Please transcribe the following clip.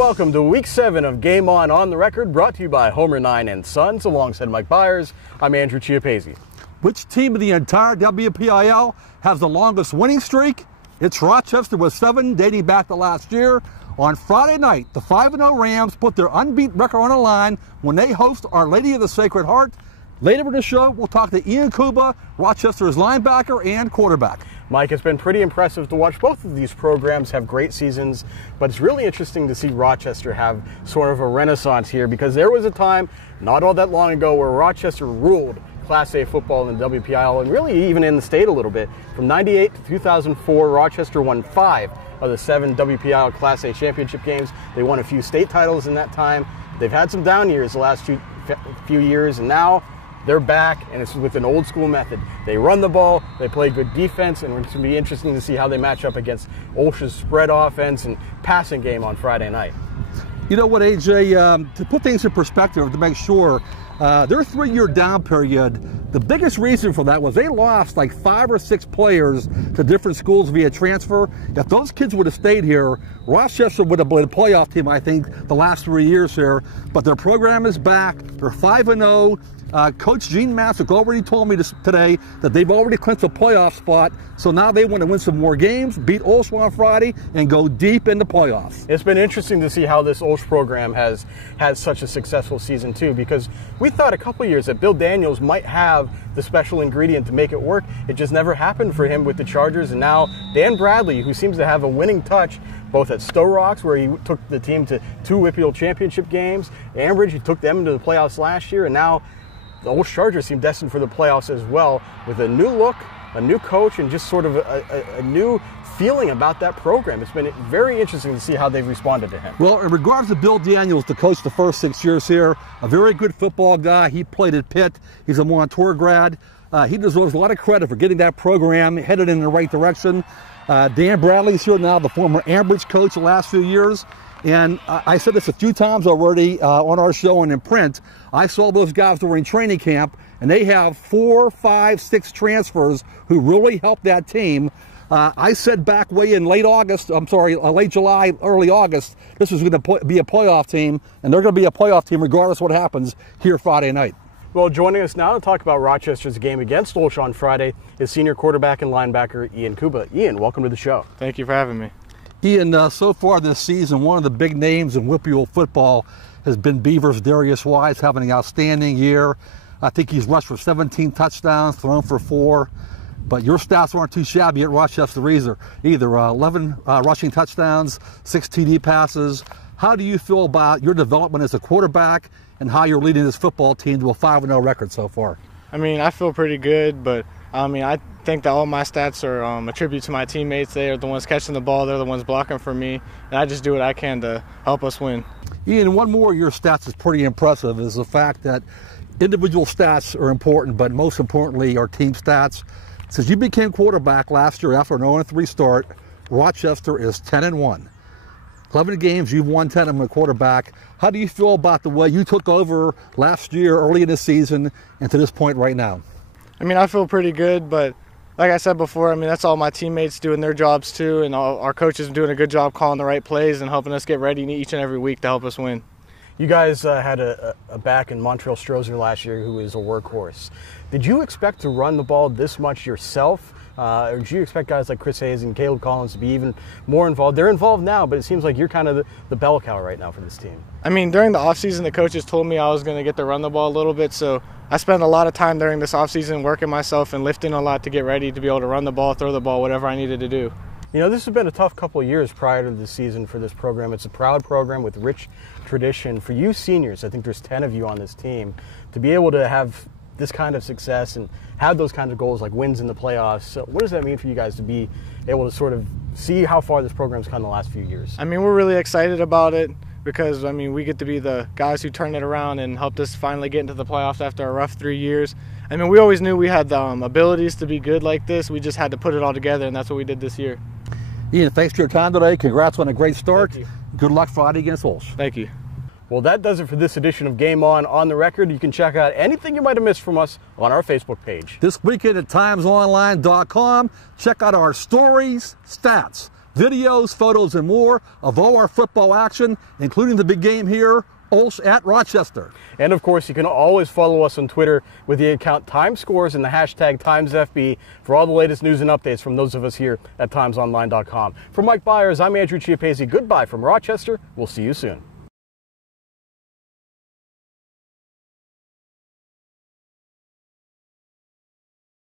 welcome to Week 7 of Game On the Record, brought to you by Homer 9 and Sons, alongside Mike Bires. I'm Andrew Chiappazzi. Which team in the entire WPIL has the longest winning streak? It's Rochester with 7, dating back to last year. On Friday night, the 5-0 Rams put their unbeaten record on the line when they host Our Lady of the Sacred Heart. Later in the show, we'll talk to Ian Kouba, Rochester's linebacker and quarterback. Mike, it's been pretty impressive to watch both of these programs have great seasons, but it's really interesting to see Rochester have sort of a renaissance here, because there was a time not all that long ago where Rochester ruled Class A football in the WPIL and really even in the state a little bit. From 98 to 2004, Rochester won 5 of the 7 WPIL Class A championship games. They won a few state titles in that time. They've had some down years the last few years, and now they're back, and it's with an old school method. They run the ball, they play good defense, and it's going to be interesting to see how they match up against OLSH's spread offense and passing game on Friday night. You know what, AJ, to put things in perspective, to make sure, their 3-year down period, the biggest reason for that was they lost like 5 or 6 players to different schools via transfer. If those kids would have stayed here, Rochester would have been a playoff team, I think, the last 3 years here. But their program is back. They're 5-0. Coach Gene Masick already told me today that they've already clinched a playoff spot, so now they want to win some more games, beat OLSH on Friday, and go deep in the playoffs. It's been interesting to see how this OLSH program has had such a successful season too, because we thought a couple years that Bill Daniels might have the special ingredient to make it work. It just never happened for him with the Chargers, and now Dan Bradley, who seems to have a winning touch, both at Stowe Rocks, where he took the team to 2 WPIAL championship games, Ambridge, he took them into the playoffs last year, and now the OLSH Chargers seem destined for the playoffs as well, with a new look, a new coach, and just sort of a new feeling about that program. It's been very interesting to see how they've responded to him. Well, in regards to Bill Daniels, the coach the first 6 years here, a very good football guy. He played at Pitt. He's a Montour grad. He deserves a lot of credit for getting that program headed in the right direction. Dan Bradley's here now, the former Ambridge coach the last few years. And I said this a few times already on our show and in print. I saw those guys during training camp, and they have 4, 5, 6 transfers who really helped that team. I said back way in late July, early August, this was going to be a playoff team, and they're going to be a playoff team regardless of what happens here Friday night. Well, joining us now to talk about Rochester's game against OLSH on Friday is senior quarterback and linebacker Ian Kouba. Ian, welcome to the show. Thank you for having me. Ian, so far this season, one of the big names in WPIAL football has been Beavers' Darius Wise, having an outstanding year. I think he's rushed for 17 touchdowns, thrown for 4. But your stats aren't too shabby at Rochester either. 11 rushing touchdowns, 6 TD passes. How do you feel about your development as a quarterback and how you're leading this football team to a 5-0 record so far? I mean, I feel pretty good, but I think that all my stats are a tribute to my teammates. They are the ones catching the ball. They're the ones blocking for me. And I just do what I can to help us win. Ian, one more of your stats is pretty impressive, is the fact that individual stats are important, but most importantly are team stats. Since you became quarterback last year after an 0-3 start, Rochester is 10-1. 11 games, you've won 10 of them at quarterback. How do you feel about the way you took over last year, early in the season, and to this point right now? I mean, I feel pretty good, but like I said before, I mean, that's all my teammates doing their jobs too, and our coaches doing a good job calling the right plays and helping us get ready each and every week to help us win. You guys had a back in Montreal Strozer last year who is a workhorse. Did you expect to run the ball this much yourself? Or did you expect guys like Chris Hayes and Caleb Collins to be even more involved? They're involved now, but it seems like you're kind of the bell cow right now for this team. I mean, during the offseason, the coaches told me I was going to get to run the ball a little bit, so I spent a lot of time during this offseason working myself and lifting a lot to get ready to be able to run the ball, throw the ball, whatever I needed to do. You know, this has been a tough couple of years prior to the season for this program. It's a proud program with rich tradition. For you seniors, I think there's 10 of you on this team, to be able to have this kind of success and have those kinds of goals like wins in the playoffs. So what does that mean for you guys to be able to sort of see how far this program's come in the last few years? I mean, we're really excited about it because, I mean, we get to be the guys who turned it around and helped us finally get into the playoffs after a rough 3 years. I mean, we always knew we had the abilities to be good like this. We just had to put it all together, and that's what we did this year. Ian, thanks for your time today. Congrats on a great start. Good luck Friday against OLSH. Thank you. Well, that does it for this edition of Game On the Record. You can check out anything you might have missed from us on our Facebook page. This weekend at timesonline.com, check out our stories, stats, videos, photos, and more of all our football action, including the big game here, OLSH at Rochester. And of course, you can always follow us on Twitter with the account TimesScores and the hashtag TimesFB for all the latest news and updates from those of us here at TimesOnline.com. For Mike Bires, I'm Andrew Chiappazzi. Goodbye from Rochester. We'll see you soon.